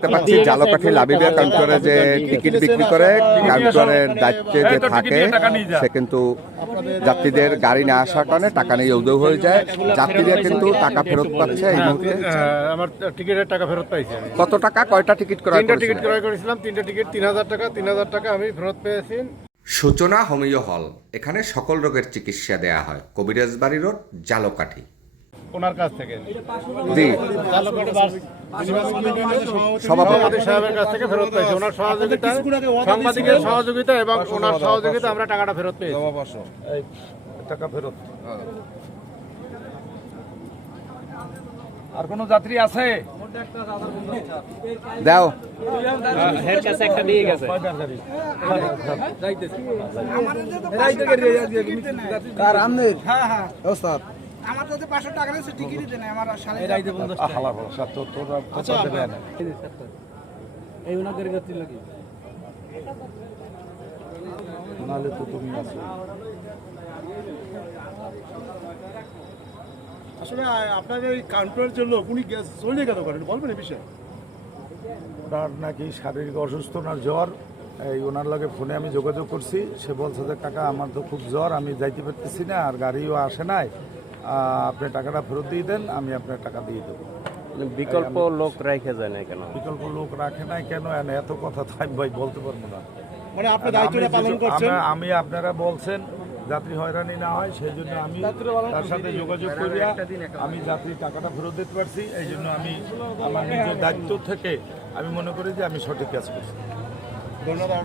দেখতে পাচ্ছি ঝালকাঠি লাবিবা কাউন্টারে যে টিকিট বিক্রি করে কাউন্টারের দায়িত্বে যে থাকে সে কিন্তু যাত্রীদের গাড়ি না আসার কারণে টাকা নিয়ে উদয় হয়ে যায়। যাত্রীরা কিন্তু টাকা ফেরত পাচ্ছে এই মুহূর্তে। আমার টিকিটের টাকা ফেরত পাইছি আমি। কত টাকা কয়টা টিকিট ক্রয় তিনটা টিকিট করেছিলেন? ক্রয় করেছিলাম, তিনটা টিকিট 3000 টাকা, 3000 টাকা আমি ফেরত পেয়েছি। সূচনা হোমিও হল, এখানে সকল রোগের চিকিৎসা দেয়া হয়। কবিরাজ বাড়ি রোড, ঝালকাঠি। ওনার কাছ থেকে জি, সভাপতি সাহেবের কাছ থেকে ফেরত পেয়েছি। ওনার সহযোগিতা, সাংবাদিকের সহযোগিতা এবং ওনার সহযোগিতা আমরা টাকাটা ফেরত পেয়েছি। এই টাকা ফেরত। আর কোন যাত্রী আছে? দাও। হের কাছে একটা দিয়ে গেছে। কার আমনে? হ্যাঁ হ্যাঁ ওস্তাদ আমার তো 500 টাকা আছে টিকিটই দেন আমার শালে রাইতে 50 টাকা হালা বড় সাত তোর কথা দেবে না এই উনাদের যাত্রী লাগি নালে তো তুমি আছো। আসলে আপনাদের এই কাউন্টারের জন্য উনি চলে গেল করেন, বলবেন এই বিষয়ে? তার নাকি শারীরিক অসুস্থ না জ্বর। এই ওনার লগে ফোনে আমি যোগাযোগ করছি, সে বলছে যে কাকা আমার তো খুব জ্বর, আমি যাইতে পারতেছি না, আর গাড়িও আসে নাই, আপনি টাকাটা ফেরত দিয়ে দেন, আমি আপনার টাকা দিয়ে দেবো। বিকল্প লোক রাখা যায় না কেন? বিকল্প লোক রাখে নাই কেন, এত কথা তো আমি ভাই বলতে পারবো না। মানে আপনি দায়িত্বটা পালন করছেন। আমি আপনারা বলছেন যাত্রী হয়রানি না হয়, সেই জন্য আমি তার সাথে যোগাযোগ করিয়া আমি যাত্রী টাকাটা ফেরত দিতে পারছি। এই জন্য আমি আমার নিজের দায়িত্ব থেকে আমি মনে করি যে আমি সঠিক কাজ করছি। ধন্যবাদ।